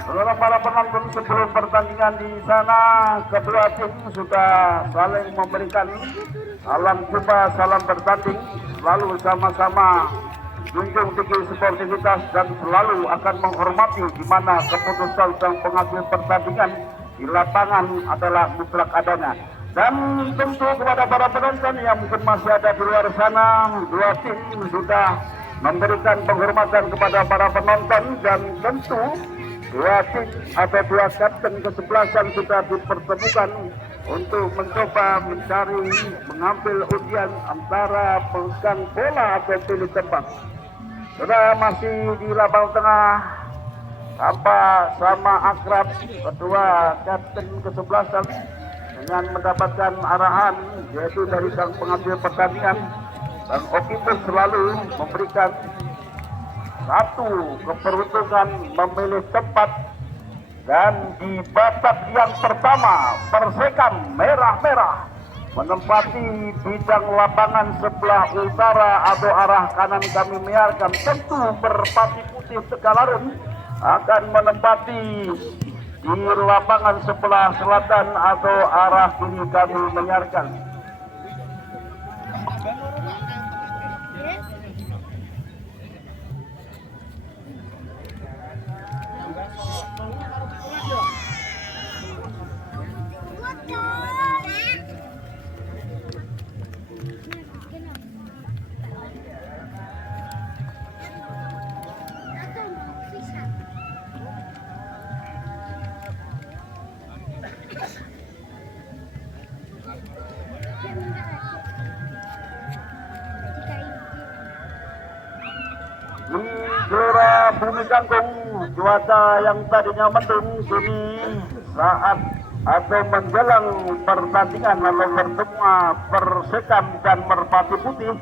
Saudara para penonton, sebelum pertandingan di sana, kedua tim sudah saling memberikan salam jumpa, salam bertanding, selalu sama-sama junjung tinggi sportivitas dan selalu akan menghormati di mana keputusan sang pengambil pertandingan di lapangan adalah mutlak adanya. Dan tentu kepada para penonton yang mungkin masih ada di luar sana, dua tim sudah memberikan penghormatan kepada para penonton, dan tentu dua tim atau dua kapten kesebelasan sudah dipertemukan untuk mencoba mencari mengambil ujian antara pegang bola atau pilih tembak. Sudah masih di lapang tengah, tampak sama akrab kedua kapten kesebelasan dengan mendapatkan arahan yaitu dari sang pengambil pertandingan, dan Okipus selalu memberikan satu keperuntungan memilih tempat. Dan di babak yang pertama, Persekam merah-merah menempati bidang lapangan sebelah utara atau arah kanan kami menyiarkan. Tentu berpati putih Tegalarun akan menempati di lapangan sebelah selatan atau arah kiri kami menyiarkan. Di Gelora Bumi Kangkung, cuaca yang tadinya mendung kini saat atau menjelang pertandingan atau pertemuan Persekam dan Merpati Putih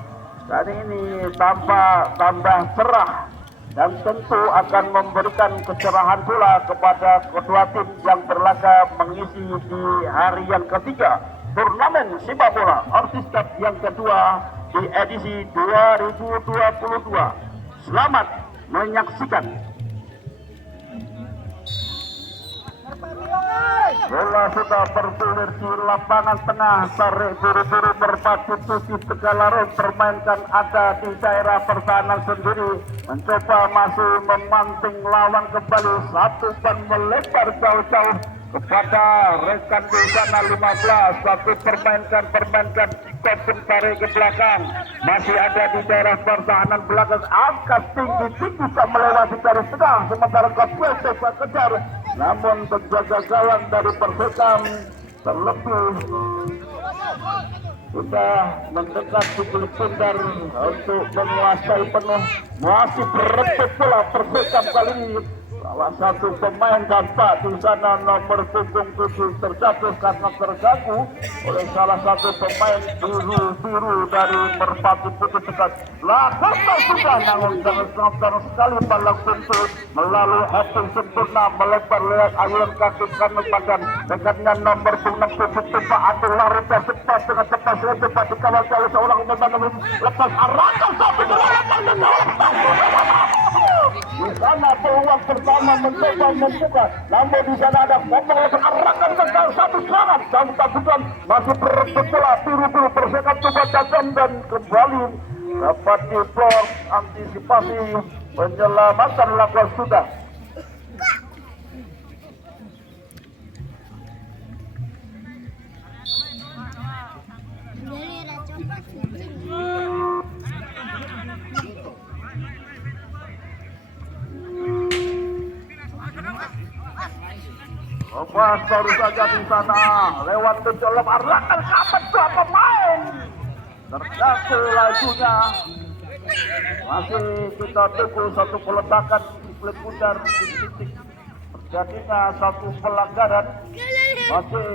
kali ini tampak tambah cerah, dan tentu akan memberikan kecerahan pula kepada kedua tim yang berlaga mengisi di hari yang ketiga turnamen sepak bola Orsis Cup yang kedua di edisi 2022. Selamat menyaksikan. Bola sudah bergulir di lapangan tengah. Tarik buru-buru Merpati Putih Tegalarun permainkan ada di daerah pertahanan sendiri, mencoba masih memanting lawan kembali. Satu ban melebar jauh-jauh kepada rekan di sana 15. Satu permainkan Kopin tarik ke belakang, masih ada di daerah pertahanan belakang, angkat tinggi tak melewati garis tengah, sementara Kopin coba kejar, namun penjaga gawang dari Persekam terlebih sudah mendekat di kulit pundar untuk menguasai penuh. Masih berebut pula Persekam kali ini. Salah satu pemain dampak di sana nomor punggung 7 terjatuh karena terganggu oleh salah satu pemain biru dari Merpati Putih Tegal. Lakukan sudah, namun sangat sekali palang pintu melalui hati sempurna melebar lewat aliran kaki kanan badan dengan nomor punggung 7 Pak Abdul lari cepat dengan cepat cepat dikawal oleh seorang pemain lepas arahkan sampai di sana peluang pertama mencoba membuka, namun di sana ada Komang lepas arahkan ke satu serangan dan tabukan masih berebut bola biru-biru Persekam coba tajam dan kembali dapat diblok. Antisipasi penyelamatan lakukan sudah. Lepas baru saja di sana lewat mencolok arahkan kapan dua pemain terjatuh lajunya. Masih kita tunggu satu peletakan di kulit pundar di titik terjadinya satu pelanggaran. Masih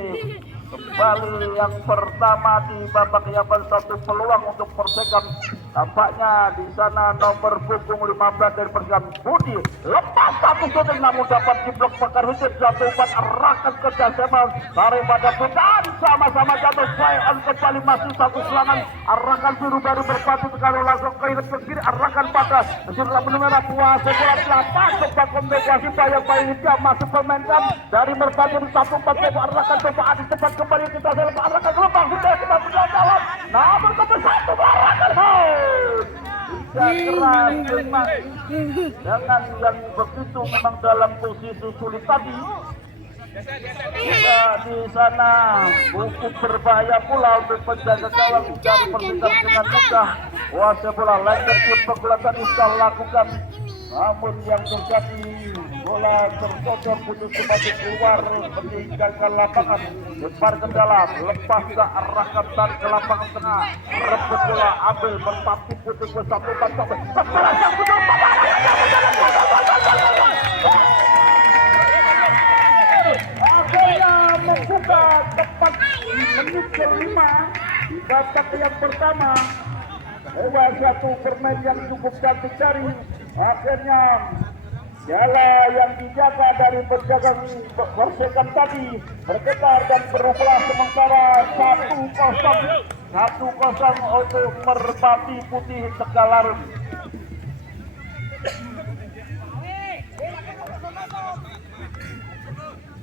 kembali yang pertama di babak yang satu peluang untuk Persekam Tampaknya di sana nomor punggung 15 dari Persib Budi lepas satu shooting namun dapat diblok Pakar Hussein. Jatuh umpan arahkan ke Jasemal tarik pada putan sama-sama jatuh play on kembali masih satu serangan arahkan biru baru berpatu kalau langsung ke kiri arahkan pada sudah mendengar kuasa bola selatan coba kombinasi bayang-bayang dia masih pemainkan dari merpati di satu empat arahkan coba di cepat kembali kita selepas arahkan lubang sudah kita sudah jawab namun kembali satu arahkan keras memang dengan yang begitu memang dalam posisi sulit tadi. Di sana cukup berbahaya pula untuk penjaga gawang dan Persib dengan mudah. Wasit bola lanjut bola tadi sudah lakukan, namun yang terjadi bola tercocok putus kembali keluar meninggalkan lapangan lebar ke dalam lepas ke arahkan tarik ke lapangan tengah rebut bola ambil merpati putih ke satu bantang sebelah yang betul akhirnya membuka tepat menit kelima di babak yang pertama. Satu permain yang cukup cantik cari akhirnya jala yang dijaga dari penjaga Persekan tadi bergetar dan berulah sementara 1-0 untuk Merpati Putih Tegalarun.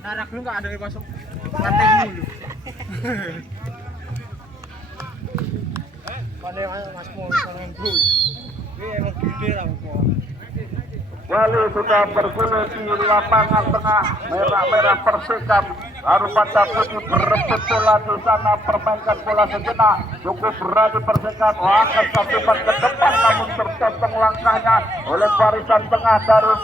Narak lu nggak ada yang masuk lantai dulu. Pada mas mau main bro. Ini emang gede lah kok. Wali sudah bergulir di lapangan tengah merah-merah Persikam. Lalu pada putih berebut bola di sana permainkan bola sejenak. Cukup berani Persikam angkat satu ke depan namun tertentang langkahnya oleh barisan tengah dari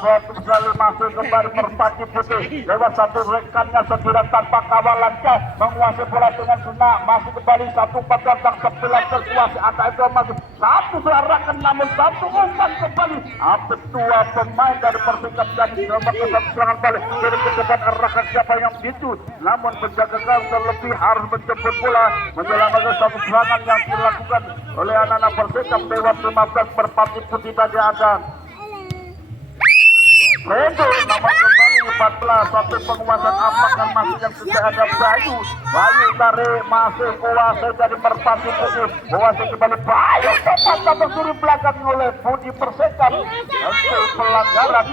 selalu masuk kembali Merpati Putih lewat satu rekannya sendiri tanpa kawalan jauh menguasai bola dengan senang masuk kembali 1-4 datang sebelah terkuasai ada itu masuk satu serangan namun satu umpan kembali hampir dua pemain dari Persikap dan coba ke serangan balik dari ke depan arahkan siapa yang itu namun penjaga gawang terlebih harus menjemput bola menyelamatkan satu serangan yang dilakukan oleh anak-anak Persikap lewat 15 Merpati Putih tadi ada Redo nama kembali 14 satu penguasaan apakah masih yang tidak ada Bayu tarik masih kuasa dari Merpati Putih kuasa kembali Bayu tepat atau kiri belakang oleh Budi Persikap untuk pelanggaran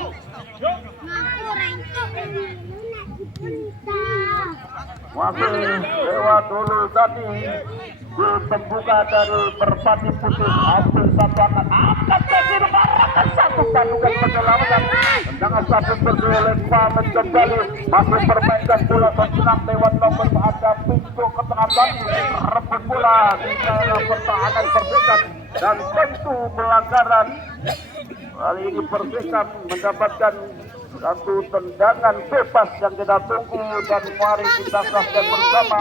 masih lewat dulu tadi di pembuka dari Merpati Putih hampir satu angkat kaki mengarahkan satu kandungan penyelamatan tendangan satu bergolek pamit kembali masih permainkan bola sejenak lewat nomor ada pintu ke tengah tadi rebut bola di dalam pertahanan Persikap dan tentu pelanggaran kali ini Persikap mendapatkan satu tendangan bebas yang kita tunggu dan mari kita saksikan bersama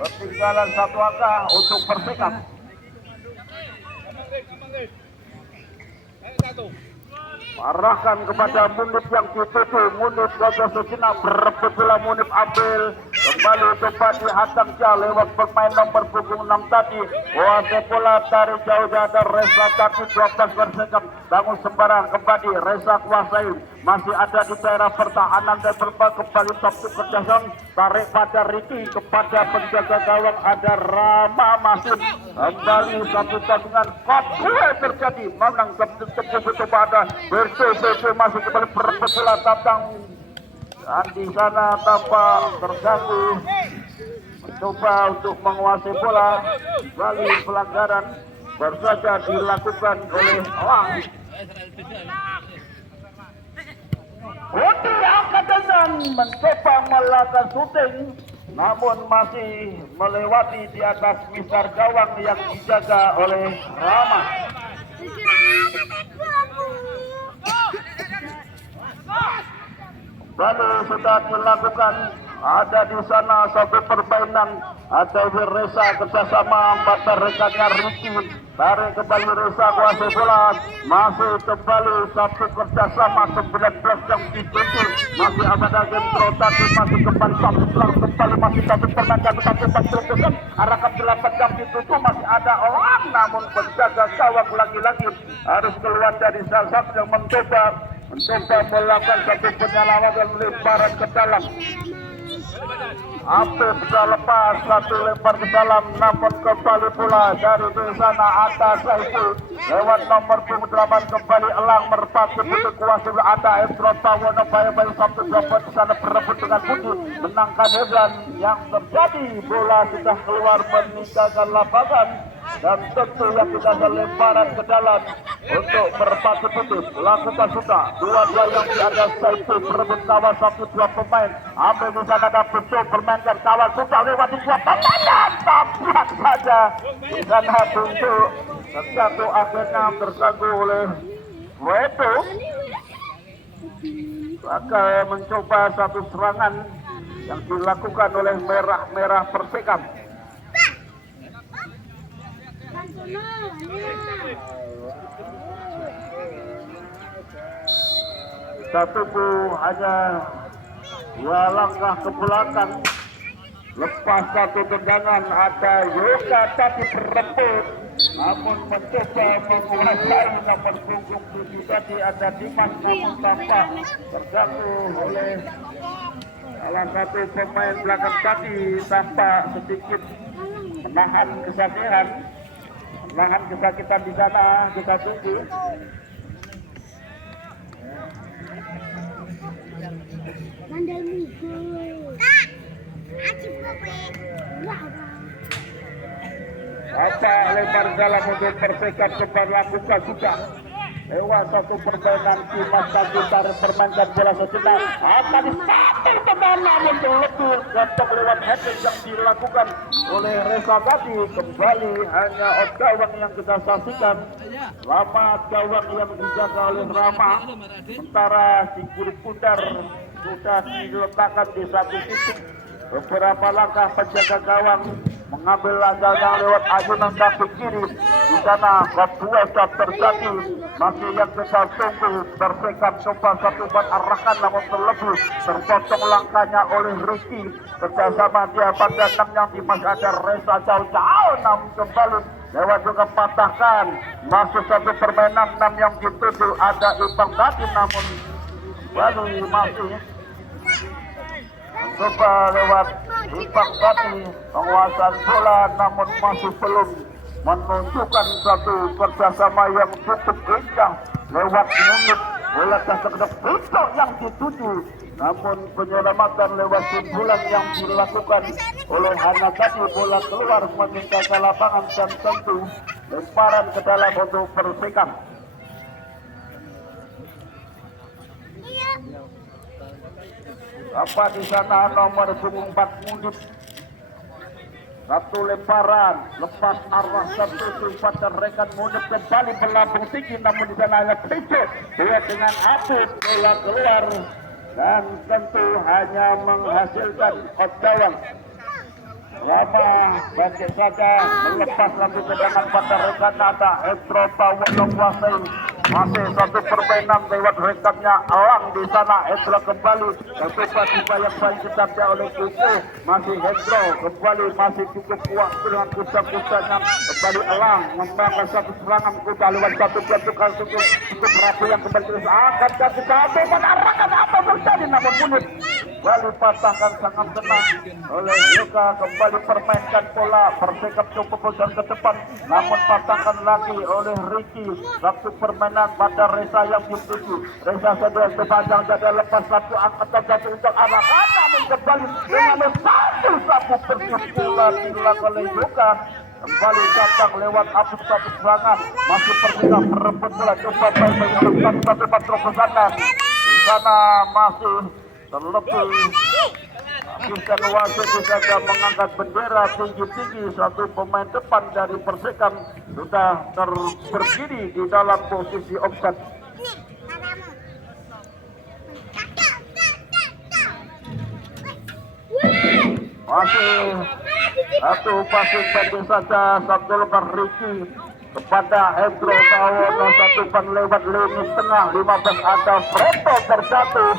ketinggalan satu angka untuk Persikap. Arahkan kepada Munif yang dituju Munif gagah sejenak berebut bola Munif ambil kembali coba dihadang jauh lewat pemain nomor punggung 6 tadi kuasai bola dari jauh ada Reza kaki 12 Persikap bangun sembarang kembali Reza kuasai masih ada di daerah pertahanan dan kembali Sabtu kerjasam tarik pada Riki kepada penjaga gawang ada Rama masih kembali satu tandingan kedua terjadi menang coba ada bersih masih kembali berebut bola datang dan di sana tanpa terganggu mencoba untuk menguasai bola kembali pelanggaran baru saja dilakukan oleh Lang. Putih angkat dan mencoba melakukan syuting namun masih melewati di atas misar gawang yang dijaga oleh Rama. Lalu sudah dilakukan ada di sana satu permainan ada Reza kerjasama empat rekannya Riki Tarik kembali Reza kuasai bola. Masih kembali satu kerjasama 19 yang dituju. Masih ada Gendro tadi masih kembali satu selang kembali masih satu permainan tetapi terus arahkan 8 yang dituju masih ada orang namun penjaga gawang lagi-lagi harus keluar dari salah satu yang mencoba melakukan satu penyelamatan lemparan ke dalam. Hampir bisa lepas satu lempar ke dalam namun kembali pula dari sana atas itu lewat nomor 8 kembali Elang merpati untuk kuasa ada Endro Tawono bayi sampai dapat di sana berebut dengan Budi menangkan Heblan yang terjadi bola sudah keluar meninggalkan lapangan dan tentu yang tidak ada lemparan ke dalam untuk merpati putih lakukan sudah dua-dua yang ada satu berebut kawal satu dua pemain ambil di sana ada betul bermainkan kawal sudah lewat di dua pemain tampilkan saja di sana untuk terjatuh akhirnya terganggu oleh Weto maka mencoba satu serangan yang dilakukan oleh merah Persikam. Satu hanya 2 langkah ke belakang lepas satu tendangan ada Yoga tadi berebut namun mencoba menguasai nomor punggung 7 tadi ada Dimas namun tampak terganggu oleh salah satu pemain belakang tadi tampak sedikit menahan kesakitan di sana kita tunggu. Apa lebar dalam untuk Persikap cepat lakukan sudah lewat satu permainan Dimas tadi permainkan bola sejenak akan satu tendangan untuk lebih ganteng lewat heading yang dilakukan oleh Reza tadi kembali hanya out gawang yang kita saksikan lama gawang yang dijaga oleh Rama sementara si kulit pudar sudah diletakkan di satu titik beberapa langkah penjaga gawang mengambil langkah lewat ayunan kaki kiri di sana kedua saat terjadi masih yang kita tunggu Persikap coba satu buat arahkan namun terlebih terpotong langkahnya oleh Ricky kerjasama dia pada 6 yang Dimas ada Reza jauh-jauh namun kembali lewat juga patahkan masuk satu permainan 6 yang dituju ada Ipang tadi namun baru masih coba lewat Ipang tadi penguasaan bola namun masih belum menunjukkan satu kerjasama yang cukup indah lewat menit bola terhadap pintu yang dituju namun penyelamatan lewat sundulan yang dilakukan oleh Hana tadi bola keluar meninggalkan lapangan dan tentu lemparan ke dalam untuk Persikap. Apa di sana nomor 4 Mundip satu lemparan lepas arah tertuju pada rekan Mundip kembali berlambung tinggi namun di sana hanya pintu dia dengan Abid bola keluar dan tentu hanya menghasilkan out gawang. Lama bagi saja melepas satu tendangan pada rekan ada Endro Tawono kuasai masih satu permainan lewat rekannya Elang di sana Endro kembali tiba-tiba yang paling ketatnya oleh Kuku masih Endro kembali masih cukup kuat dengan kuda-kudanya kembali Elang membangun satu serangan kuda lewat satu bentukan cukup rapi yang kembali terus akan jadi satu menarahkan apa terjadi namun Munir kembali patahkan sangat tenang oleh Yoga kembali permainkan bola Persikap cukup besar ke depan namun patahkan lagi oleh Ricky satu permainan pada Reza yang dituju Reza sudah sepanjang saja lepas satu angkatan satu untuk anak-anak namun kembali dengan satu sapu bersih bola dilakukan oleh Yoga kembali datang lewat Abid satu serangan masih Persikap merebut bola coba baik satu patro ke sana di sana masih terlebih Bukan wasit juga mengangkat bendera tinggi-tinggi satu pemain depan dari Persikap sudah berdiri di dalam posisi offside. Masih satu passing pendek saja satu lebar Ricky kepada Hendro Tawono, satu umpan lewat lini tengah 15 ada Freto terjatuh.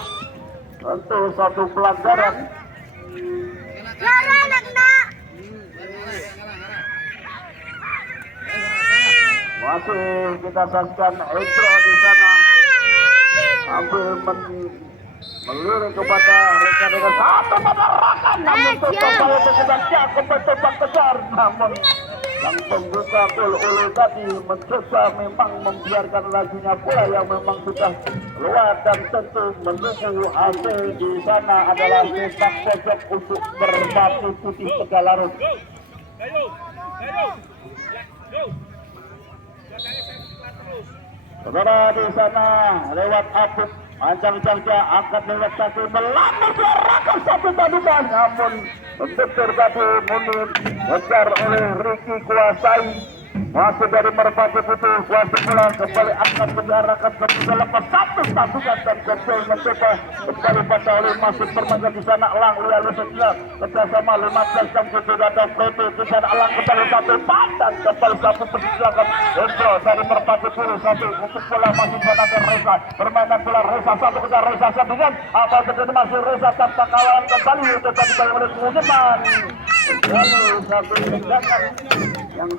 Tentu satu pelanggaran. Masih kita saksikan Hendro di sana ambil melirik kepada rekan-rekan satu mengarahkan, namun kembali berkejar Jakob mencoba kejar, namun yang pembuka gol Ulu tadi mencoba memang membiarkan lajunya bola yang memang sudah keluar, dan tentu menunggu hasil di sana adalah sepak pojok untuk berbatu putih Tegalarut. Saudara di sana lewat Apuk ancang-ancangnya angkat lewat satu melambung diarahkan satu tadukan, namun betul tadi Munir kejar oleh Ricky Kuasai. Masuk dari Merpati Putih, kuasa bola kembali akan menjarahkan kemudian lepas satu tadukan, dan kembali mencoba kembali pada oleh masuk permainan di sana Elang lalu setelah kerjasama 15 yang sudah ada Fredo di sana Elang kembali satu pandan kembali satu persilakan Hendro dari Merpati Putih satu untuk bola masih sana ke Reza, permainan bola Reza satu kejar Reza satu kan apa terjadi masih Reza tanpa kawan kembali tetapi kali oleh Sudirman lalu satu tindakan yang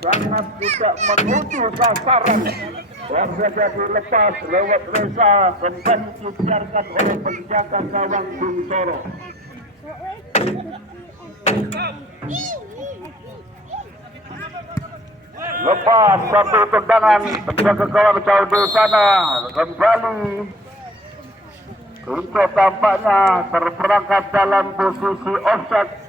sangat tidak menuju sasaran, dan saja dilepas lewat Reza kembali dibiarkan oleh penjaga gawang Bintoro. Lepas satu tendangan penjaga gawang jauh di sana kembali untuk tampaknya terperangkap dalam posisi offside.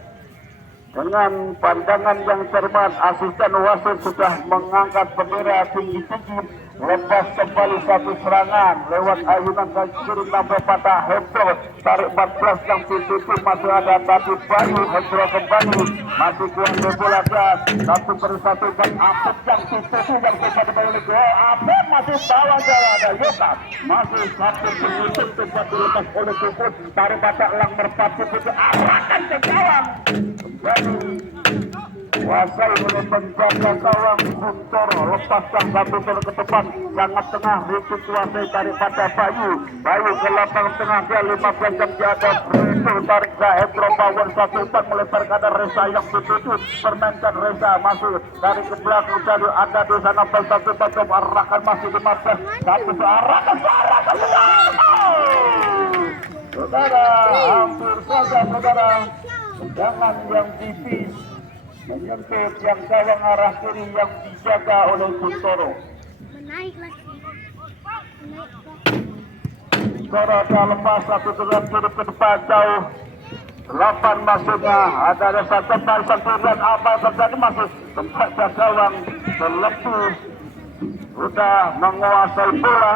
Dengan pandangan yang cermat, asisten wasit sudah mengangkat bendera tinggi-tinggi. Lepas kembali satu serangan lewat ayunan kaki kiri nambah pada Hendro, tarik 14 yang tutup masih ada tadi Bayu. Hendro kembali masih kuat bola gas satu per satu dan Apep yang tutup yang kepada balik Apep masih bawa jalan ada Yoka masih satu penutup tempat dilepas oleh Kuput, tarik pada Elang Merpati Putih arahkan ke gawang kembali kuasai oleh penjaga gawang Kuntoro. Lepaskan satu bola ke depan sangat tengah Ricky kuasai tarik pada Bayu ke lapangan tengah dia 15 jam di ada Fredo tarik ke Hendro Power satu umpan melebar ke Reza yang tutup permainkan Reza masuk dari ke belakang jadi ada di sana satu bacom arahkan masih 15 satu arahkan saudara hampir saja saudara tendangan yang tipis menyentuh yang gawang arah kiri yang dijaga oleh Kuntoro. Kuntoro dah lepas satu tujuan kiri ke depan jauh 8 maksudnya ada satu barisan tujuan apa terjadi masih tempat gawang terlepas sudah menguasai bola.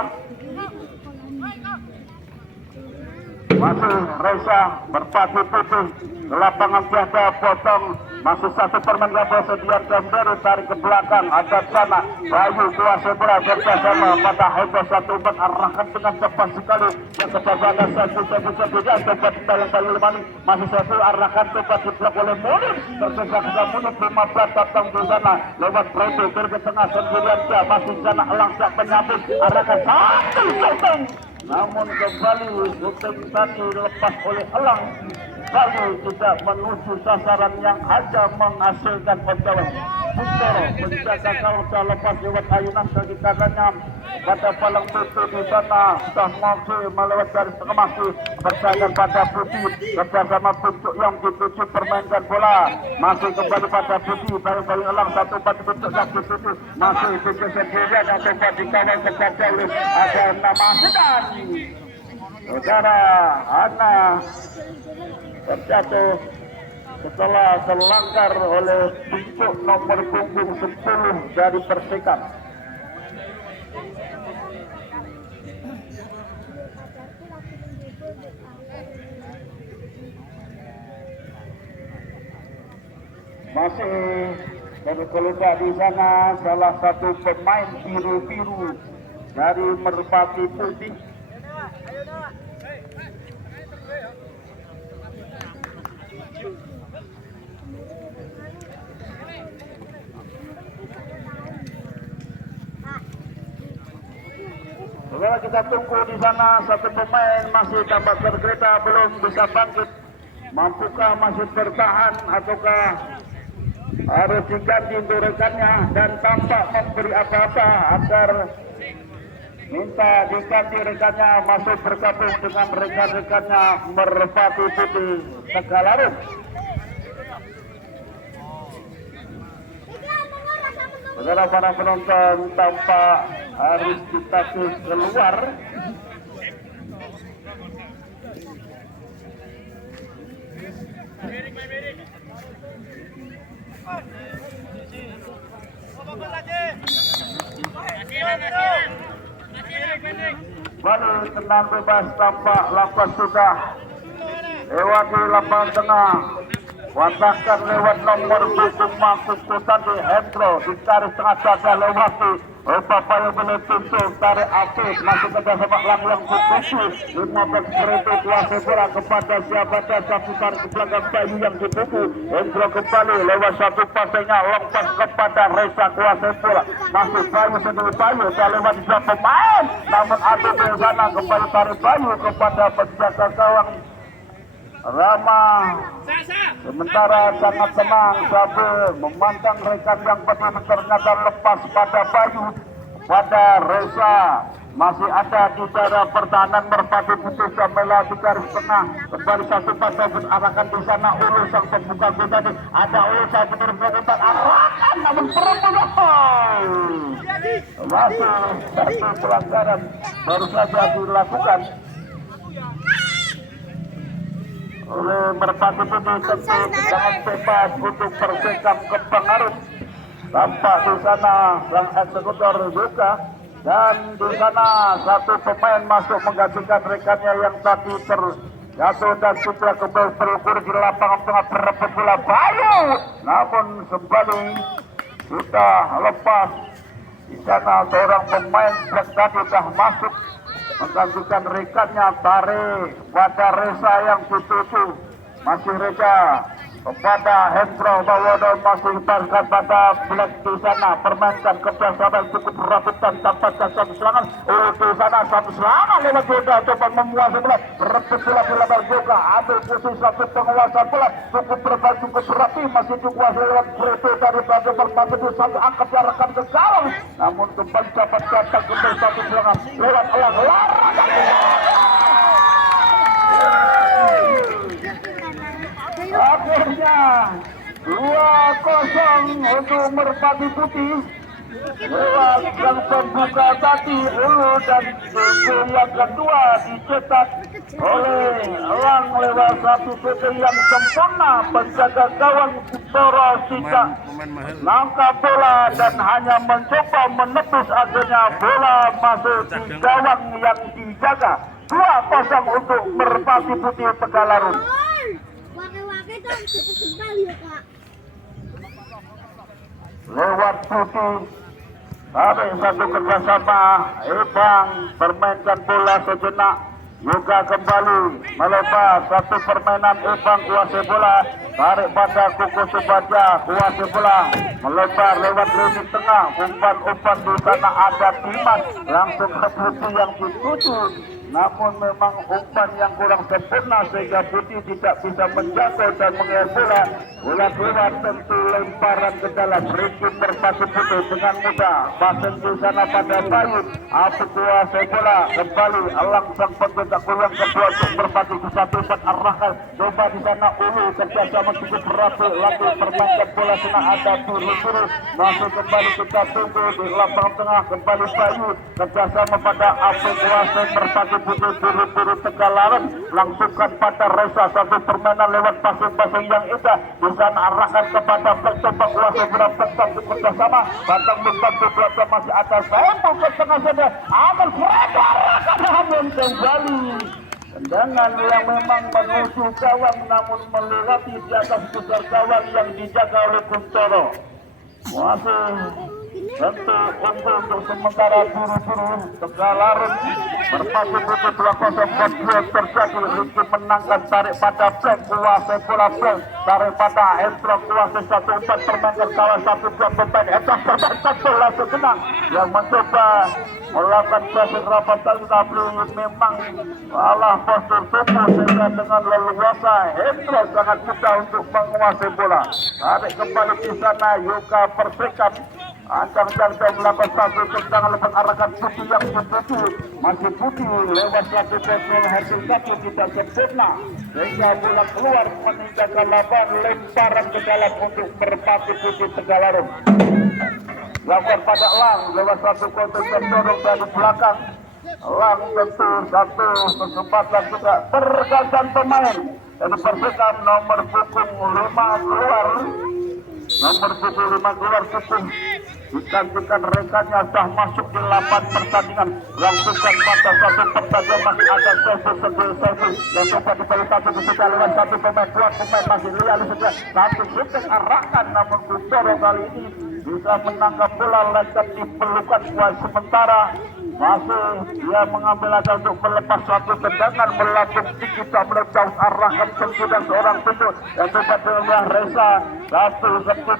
Masih Reza Merpati Putih ke lapangan tiada potong masih satu permain gabung sedian Gambero tarik ke belakang ada sana Bayu kuasa bola bersama pada Hendro satu umpan arahkan dengan cepat sekali yang kebabakan satu tidak tempat dalam Bayu Lemani masih satu arahkan tempat diblok oleh Munir tersesat Munir 15 datang di sana lewat Fredo ke tengah sendirian dia masih sana Elang siap menyambut arahkan satu shooting namun kembali shooting tadi dilepas oleh Elang lalu tidak menuju sasaran yang hanya menghasilkan penjauhan. Kuntoro menjaga kalau lepas lewat ayunan kaki kanannya pada palang putih di sana sudah masih melewat garis tengah masih berjalan pada Putih bersama bentuk yang dituju permainkan bola masih kembali pada Putih baru Elang satu pada bentuk yang dituju masih bentuk sendirian yang coba dikawal kepada oleh ada nama Sedan saudara Ana terjatuh setelah terlanggar oleh bentuk nomor punggung 10 dari Persikap. Masih berkeluarga di sana salah satu pemain biru-biru dari Merpati Putih. Setelah kita tunggu di sana satu pemain masih tampak tergeletak belum bisa bangkit. Mampukah masih bertahan ataukah harus diganti untuk rekannya dan tampak memberi apa-apa agar minta diganti rekannya masuk bergabung dengan rekan-rekannya Merpati Putih Tegalarung. Saudara para penonton tampak harus ditakus keluar. Balik tenang bebas tampak lapas sudah lewati lapangan tengah. Watakan lewat nomor punggung masuk Sultani Hendro di garis tengah dada lewati Papaya boleh tuntut tarik aktif masuk ke dalam sepak lang yang dituju 15 kereta kuasa bola kepada siapa saja putar ke belakang Bayu yang dituju. Hendro kembali lewat satu pasenya lompat kepada Reza kuasa bola masuk Bayu sendiri Bayu tak lewat di pemain namun ada di sana kembali tarik Bayu kepada penjaga gawang Rama. Sementara sangat tenang sambil memandang rekan yang benar ternyata lepas pada Bayu pada Reza. Masih ada di daerah pertahanan Merpati Putih Samela di garis tengah. Kembali satu pada arahkan di sana Ulu sang pembuka gol tadi. Ada Ulu sang penerbangan arahkan namun perempuan. Masih satu pelanggaran baru saja dilakukan oleh Merpati Putih. Tentu jangan bebas untuk bersikap ke pengaruh. Tampak di sana sang eksekutor juga dan di sana satu pemain masuk menggantikan rekannya yang tadi terjatuh dan sudah kembali terukur di lapangan tengah berebut bola Bayu. Namun kembali sudah lepas di sana seorang pemain tadi sudah masuk menggantikan rekannya tarik pada Reza yang dituju. Masih Reza kepada Hendro Bawono masih dipaskan pada Black di sana permainkan kebersamaan cukup rapi dan tanpa satu serangan. Di sana satu serangan lewat Yoda coba menguasai bola rebut bola di lebar juga ambil posisi satu penguasaan bola cukup berbalik cukup rapi masih dikuasai lewat Breto dari pada Merpati di satu angkat diarahkan ke gawang namun kembali dapat datang kembali satu serangan lewat elang larangan. Akhirnya 2-0 untuk Merpati Putih lewat yang pembuka tadi Ulu dan gol yang kedua dicetak oleh Elang lewat satu CT yang sempurna. Penjaga gawang Toro tidak nangkap bola dan hanya mencoba menepis akhirnya bola masuk di gawang yang dijaga. 2-0 untuk Merpati Putih Tegalarung. Lewat Putih tarik satu kerjasama Ebang bermainkan bola sejenak juga kembali melepas satu permainan Ebang kuasai bola tarik pada Kuku Subaja kuasai bola melebar lewat lini tengah umpan di sana ada Dimas langsung ke Putih yang dituju. Namun memang umpan yang kurang sempurna sehingga Putih tidak bisa menjangkau dan mengejar bola. Bola keluar tentu lemparan ke dalam Rizky Merpati Putih dengan mudah. Pasang di sana pada Bayu. Apu kuasai bola kembali Elang sang pencetak gol yang kedua untuk Merpati bisa tempat arahkan. Coba di sana Ulu kerjasama cukup rapi lagi permainkan bola sana ada turu-turu masuk kembali kita tunggu di lapangan tengah kembali Bayu kerjasama pada Apu kuasai Merpati Putih turu-turu Tegalarung langsungkan pada Reza satu permainan lewat pasang-pasang yang indah di sana arahkan kepada Black tembak kuasai bola Black satu kerjasama batang membantu Black masih atas sampul ke tengah saja aman Fred arahkan namun kembali tendangan yang memang menuju gawang namun melewati di atas pusar gawang yang dijaga oleh Kuntoro. Masih tentu untuk sementara biru-biru Tegalarun berpacu putih 2-0 buat gol terjadi. Rizky menangkan tarik pada Black, kuasai bola Black, tarik pada Hendro, kuasai 1-4, permainkan kalah 1-2 pemain Etas permainkan bola segenang yang mencoba melakukan pressing rapat tapi memang salah postur tubuh sehingga dengan leluasa Hendro sangat mudah untuk menguasai bola. Tarik kembali di sana Yuka Persikap ancang-ancang melakukan satu tendangan mengarahkan putih yang begitu masih putih lewat satu kontrol hasil satu tidak sempurna sehingga bola keluar meninggalkan lapangan lemparan ke dalam untuk merpati putih Tegalarun. Lakukan pada Lang lewat satu kontrol terdorong dari belakang. Lang tentu satu kesempatan juga tergantung pemain dari Persikap nomor punggung 5 keluar. Nomor 75 keluar cukup digantikan rekannya sudah masuk di 8 pertandingan langsungkan pada satu pertandingan masih ada sesi yang coba dibalik satu kesukaan lewat satu pemain dua pemain masih lihat saja satu shooting arahkan namun Kutoro kali ini bisa menangkap bola lancar di pelukan kuat sementara masih dia mengambil aja untuk melepas satu tendangan melambung tinggi tak melepas arahkan sentuhan seorang tutup yang coba dengan Reza satu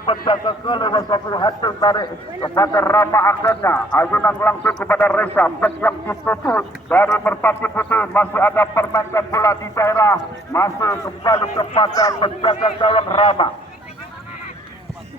penjaga ke lewat satu hati tarik kepada Rama akhirnya ayunan langsung kepada Reza yang ditutup dari Merpati Putih masih ada permainan bola di daerah masih kembali kepada penjaga gawang Rama.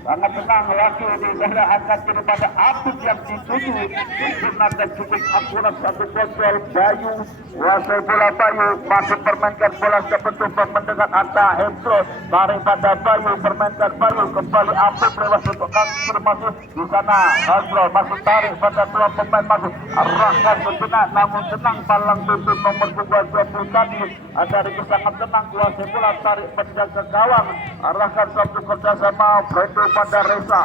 Sangat tenang lagi di daerah angkat daripada Apit yang dituju sempurna dan cukup akurat satu kontrol Bayu kuasai bola Bayu masih permainkan bola sebentuk mendekat Anta Hendro tarik pada Bayu permainkan Bayu kembali Apit lewat untuk kaki masuk di sana Hendro masih tarik pada dua pemain masuk arahkan sejenak namun tenang palang tutup nomor 20 tadi ada Riki sangat tenang kuasai bola tarik penjaga gawang arahkan satu kerjasama Fredo pada Reza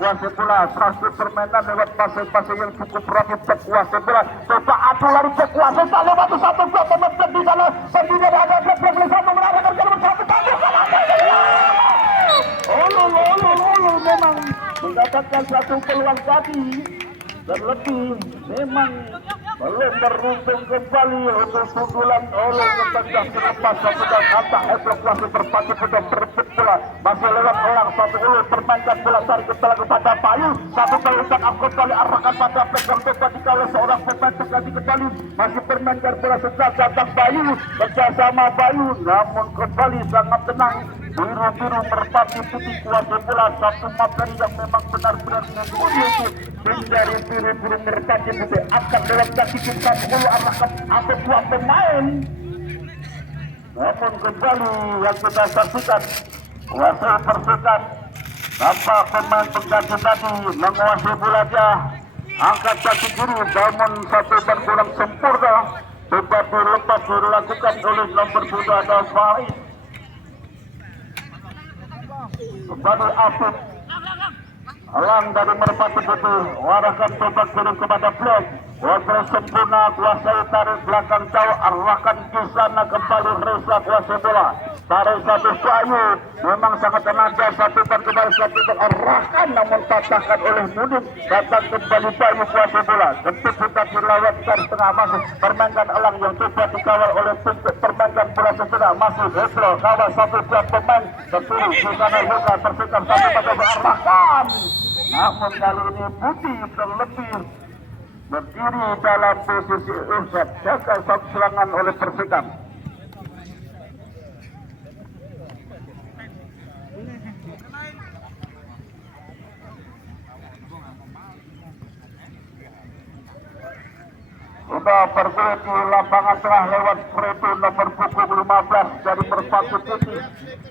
kuasai bola transfer permainan lewat pasir-pasir yang cukup rapid kuasai bola coba adu lari kuasai tak lewat satu dua pemain di sana sendiri ada Black satu menarikkan ke nomor satu memang mendapatkan satu peluang tadi terlebih memang belum beruntung kembali untuk sundulan oleh ketendak selepas satu dan kata evakuasi berpacu sudah berebut bola masih lewat orang satu ulur permainkan bola tarik kepala kepada Bayu satu peluang angkut kali arahkan pada pegang coba dikawal seorang pemain terganti kembali masih permainkan bola sejak datang Bayu bersama Bayu namun kembali sangat tenang biru-biru Merpati Putih kuasai bola satu materi yang memang benar-benar menunjukkan dari biru-biru Merpati Putih akan dalam kaki kita 10 atau 2 pemain namun kembali yang kita saksikan kuasai Persikap tanpa pemain pengganti tadi menguasai bola dia angkat kaki kiri namun satu ban kurang sempurna coba dilepas dilakukan oleh nomor 2 ada Faris kembali Afif Alang dari Merpati Putih warahkan tobat turun kepada Blok kontrol sempurna kuasai tarik belakang jauh arahkan ke sana kembali Reza kuasai bola tarik satu Bayu memang sangat tenaga satu dan kembali satu terarahkan namun patahkan oleh Mudim datang kembali Bayu kuasai bola tentu kita dilawatkan setengah masuk permainkan Alang yang coba dikawal oleh Pintu permainkan bola setengah masuk Hendro kawal satu dua pemain tertulis di sana Yuka Persikap satu pada diarahkan namun kali ini Putih terlebih berdiri dalam posisi usap jaga satu serangan oleh Persikap. Sudah bergulir di lapangan tengah lewat Fredo nomor punggung 15 dari Merpati Putih.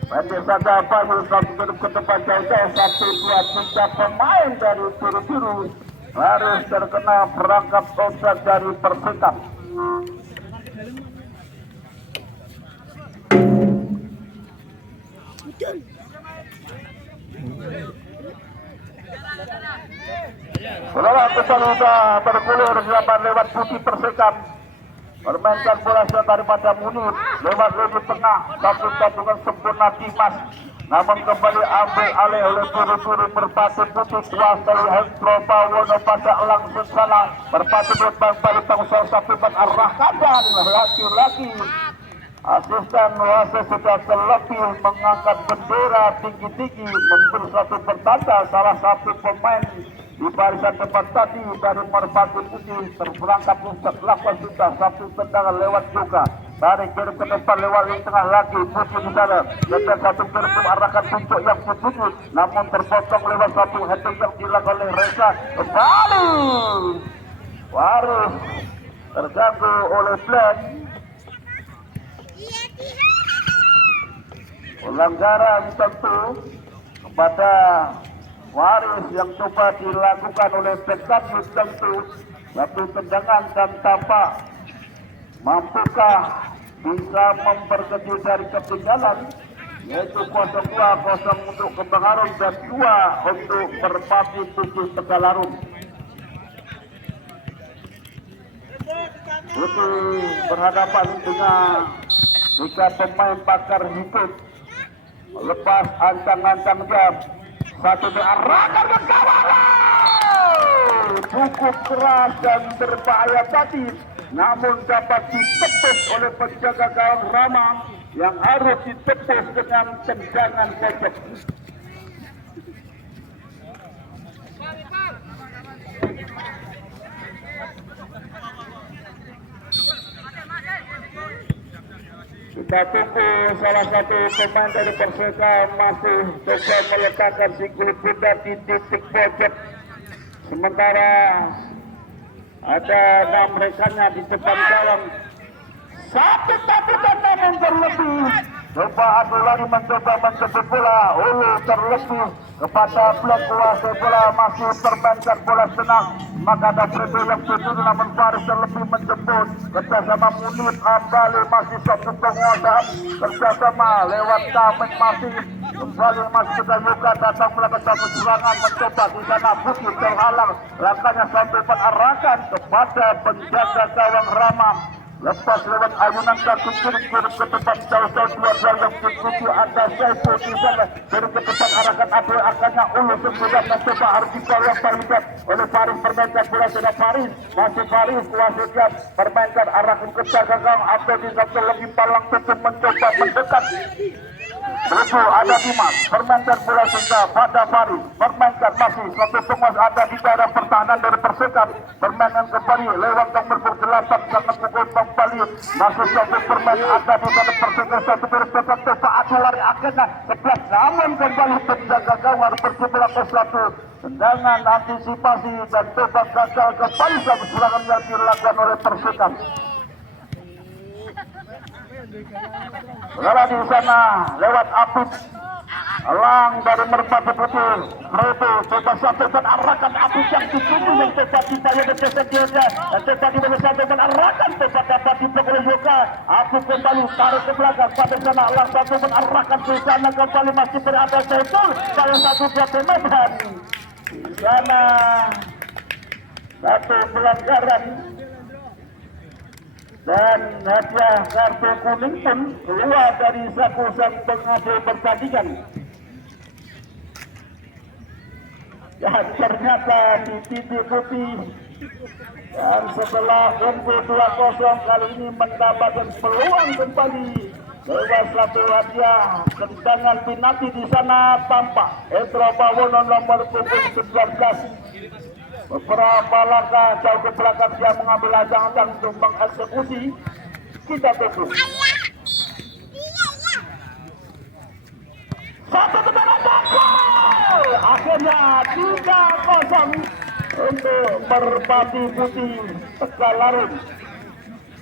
Pendek saja Bayu satu ke depan jauh-jauh 1, 2, 3 pemain dari biru-biru harus terkena perangkap offside dari Persikap. Saudara kita sudah bergulir lewat Putih Persikap bermainkan bola daripada Munir lewat lini tengah satu satukan sempurna Dimas namun kembali ambil alih oleh buru-buru merpati putih kuasa Hendro Bawono pada langsung sana merpati berbang balik salah satu mengarahkan dan laki-laki asisten wasit sudah terlebih mengangkat bendera tinggi-tinggi memberi satu pertanda salah satu pemain di barisan depan tadi dari merpati putih terperangkap untuk lakukan sudah satu tendangan lewat juga dari kiri ke depan lewat di tengah lagi putih di sana dan satu kiri arahkan puncak yang tertuju namun terpotong lewat satu heading yang dilakukan oleh Reza kembali Waris terganggu oleh Black. Pelanggaran tentu kepada Waris yang coba dilakukan oleh Bektani tentu satu tendangan dan tampak mampukah bisa memperkecil dari ketinggalan yaitu 0-2 untuk Kembang Harum dan 2 untuk Merpati Putih Tegalarung. Putih berhadapan dengan jika pemain pakar hidup lepas ancang-ancang jam satu diarahkan ke kawan cukup keras dan berbahaya tadi namun dapat ditepis oleh penjaga gawang Rama yang harus ditepis dengan tendangan pojok. Kita tunggu salah satu pemain dari Perseka masih coba meletakkan sikul kuda di titik pojok. Sementara ada 6 rekannya di depan gawang. Satu dan namun terlebih. Coba adu lagi mencoba menjemput bola. Terlebih kepada blok kuasa bola masih permainkan bola senang. Maka ada Fredo yang tujuh namun Faris terlebih menjemput. Kerjasama Munir kembali masih satu penguasaan. Kerjasama lewat Kameng masih kembali masih Yuka datang melakukan satu serangan mencoba di sana Putih terhalang. Langkahnya sampai mengarahkan kepada penjaga gawang Rama. Lepas lewat ayunan kaki kiri ke depan jauh-jauh dua yang berkutu ada Saiful di sana dari ke depan arahkan Abdul akannya Ulu sesudah mencoba harus dikawal balikan oleh Faris permainkan bola sudah Faris masih Faris kuasikan permainkan arahkan ke gawang Abdul di satu lebih palang tutup mencoba mendekat. Begitu ada Dimas permainkan bola sudah pada Faris permainkan masih satu penguas ada di daerah pertahanan dari Persekap permainan kembali lewat nomor 8 sangat pukul kembali masuk satu permain ada di daerah Persekap satu berpetak tepat lari akhirnya 11 namun kembali penjaga gawang berjumlah ke satu tendangan antisipasi dan tebak gagal kembali satu serangan yang dilakukan oleh Persekap. Bola di sana lewat Apit Elang dari Merpati Putih Fredo coba sampaikan arahkan Apit yang dituju yang coba dibalik dan kesekiannya dan coba dibalik arahkan coba dapat dipukul Yoga Apit kembali tarik ke belakang pada sana Elang satu menarahkan ke sana kembali masih berada Saiful salah satu pemain di sana satu pelanggaran dan hadiah kartu kuning pun keluar dari saku sang pengadil pertandingan. Dan ternyata di titik putih dan setelah unggul 2-0 kali ini mendapatkan peluang kembali lewat satu hadiah tendangan penalti di sana tampak Hendro Bawono nomor punggung 19. Beberapa langkah jauh ke belakang dia mengambil ancang-ancang untuk mengeksekusi. Kita tunggu. Satu tendangan gol. Akhirnya 3-0 untuk Merpati Putih Tegalarung.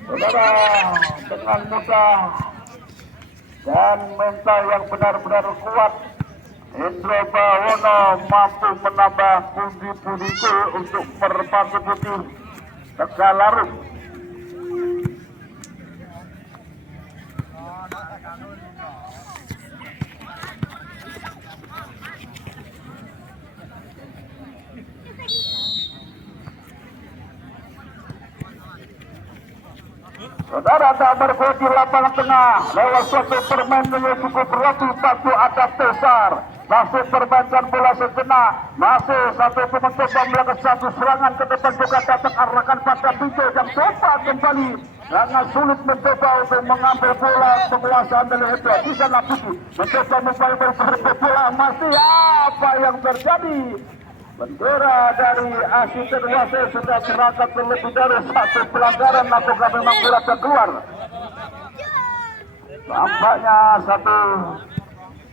Saudara dengan mudah dan mental yang benar-benar kuat. Hendro Bawono mampu menambah pundi-pundi untuk Merpati Putih Tegalarung. Saudara tak berhenti lapangan tengah lewat suatu permainan yang cukup rapi satu ada Tesar masih permainkan bola sejenak masih satu mencoba melakukan satu serangan ke depan juga datang arahkan pada pintu yang coba kembali sangat sulit mencoba untuk mengambil bola penguasaan dari itu di sana Putih mencoba membawa bola masih apa yang terjadi. Bendera dari asisten wasit sudah terangkat terlebih dari satu pelanggaran apakah memang bola terkeluar. Tampaknya satu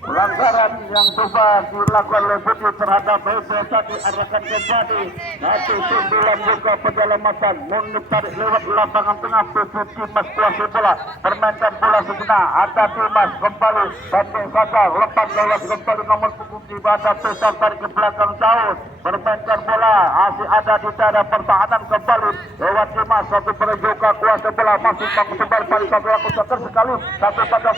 pelanggaran yang coba dilakukan oleh Putih terhadap Hebo tadi arahkan kembali satu sundulan buka penyelamatan mundur tarik lewat lapangan tengah tujuh Dimas kuasai bola permainkan bola sejenak ada Dimas kembali banding saja lepas lewat kembali nomor punggung di badan Tesar tarik ke belakang jauh permainkan bola masih ada di dada pertahanan kembali lewat Dimas satu penjuka kuasa bola masih kembali pada satu laku sekali satu pada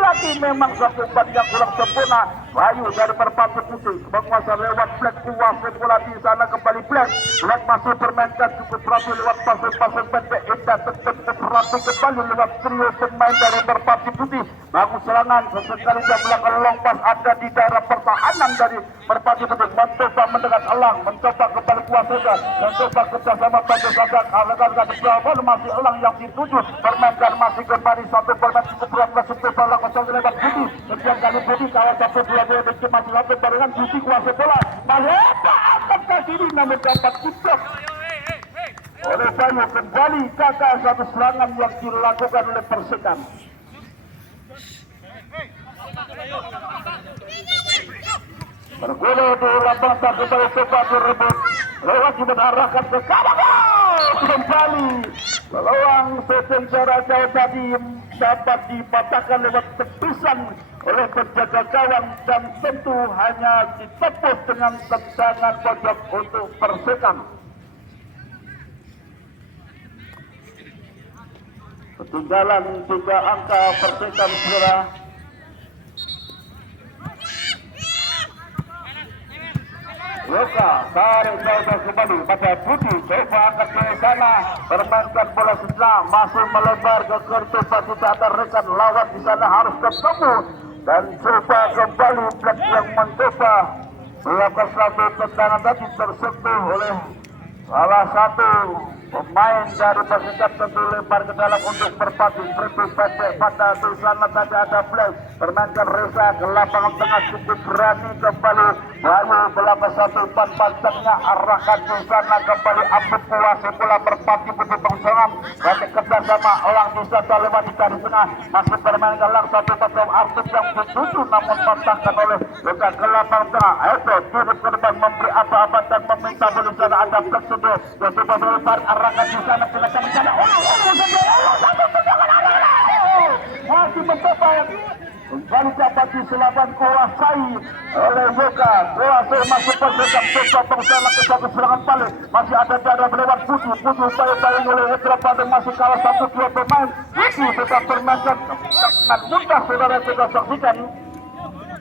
lagi memang satu yang kurang sempurna. Bayu dari Merpati Putih menguasai lewat flag kuasai bola di sana kembali flag masih permainkan cukup rapi lewat pasir pendek indah tetap rapi kembali lewat trio pemain dari Merpati Putih bagus serangan sesekali dia melakukan long pass ada di daerah pertahanan dari Merpati Putih mencoba mendekat elang mencoba kembali kuasai mencoba kerjasama pada saja karena berapa masih elang yang dituju permainkan masih kembali satu permain cukup berat masuk ke bola kosong lewat Putih sekian kali Putih kalau satu dua masih satu barengan Putih kuasai bola Maleta angkat kaki ini namun dapat tutup oleh Bayu kembali gagal satu serangan yang dilakukan oleh Persikam. Bergulir di lapangan kembali coba direbut lewat diarahkan ke kanan kembali peluang secara jauh tadi dapat dipatahkan lewat tepisan oleh penjaga gawang dan tentu hanya ditepus dengan tendangan pojok untuk Persikam. Ketinggalan 3 angka Persikam segera. Luka tarik jauh kembali pada Putih coba angkat ke sana permainkan bola sejenak masih melebar ke kartu pasti ada rekan lawan di sana harus ketemu dan coba kembali blok yang mencoba melakukan satu tendangan tadi tersentuh oleh salah satu pemain dari Persikap tentu lempar ke dalam untuk Merpati Putih pendek pada sana tadi ada flash permainkan Reza ke lapangan tengah cukup berani kembali Bayu belakang satu pantangnya arahkan ke sana kembali Abid kuasai bola Merpati Putih pengserangan bagi kerjasama elang bisa lewat di garis tengah masih bermainkan elang satu pasang Artis yang dituju namun pantangkan oleh Luka ke lapangan tengah itu turut ke depan memberi apa-apa dan meminta bola sana ada flash sudah dan coba melempar arahkan di sana kenakan di sana masih mencoba kembali dapat diselamat kuasai oleh Yoga kuasai masuk Persikap coba pengsalah ke satu serangan balik masih ada darah melewat Putih upaya-upaya oleh Hendra Padang masih kalah 1-2 pemain Putih tetap bermainkan dengan mudah saudara kita saksikan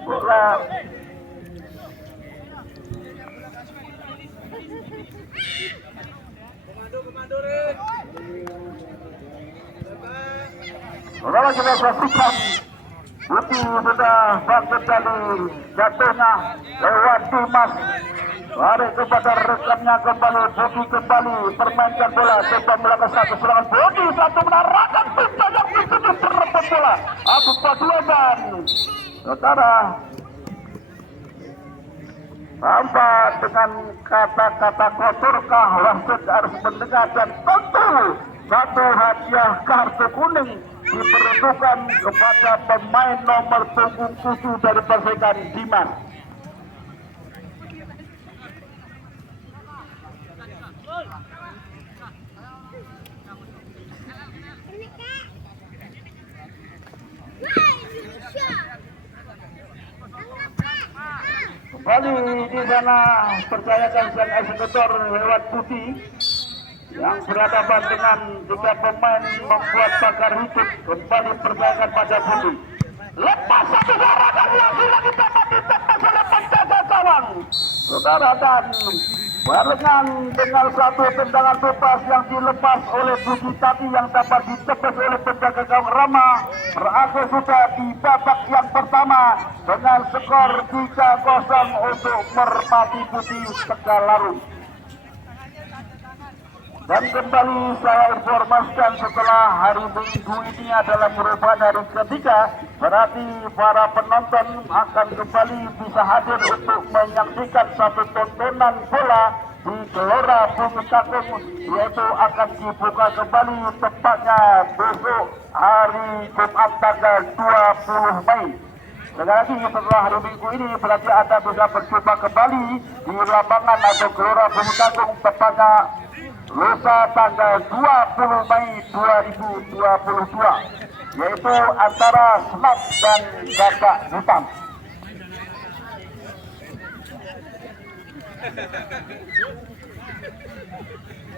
bola saudara kita saksikan Putih sudah bangkit dari jatuhnya lewat Dimas tarik kepada rekannya kembali Putih kembali permainkan bola coba melakukan satu serangan Putih satu menarahkan pintu yang dituju terrebut bola Abu Paduasan saudara tanpa dengan kata-kata kotorkah wasit harus mendengar dan tentu satu hadiah kartu kuning diperuntukkan kepada pemain nomor punggung 7 dari Persikap Dimas. Kembali di sana percayakan sang eksekutor lewat Putih yang berhadapan dengan 3 pemain membuat pagar hidup kembali percayakan pada Putih. Lepas satu gerakan lagi dapat ditembak oleh penjaga gawang. Saudara dan barengan dengan satu tendangan bebas yang dilepas oleh Budi Tati yang dapat ditebas oleh penjaga gawang Rama, berakhir sudah di babak yang pertama dengan skor 3-0 untuk Merpati Putih Tegalarung. Dan kembali saya informasikan setelah hari Minggu ini adalah merupakan hari ketiga, berarti para penonton akan kembali bisa hadir untuk menyaksikan satu tontonan bola di Gelora Bumi Cakung, yaitu akan dibuka kembali tepatnya besok hari Jumat tanggal 20 Mei. Sekali lagi setelah hari Minggu ini berarti Anda bisa berjumpa kembali di lapangan atau Gelora Bumi Cakung tepatnya lusa tanggal 20 Mei 2022, yaitu antara Snap dan Gagak Hitam.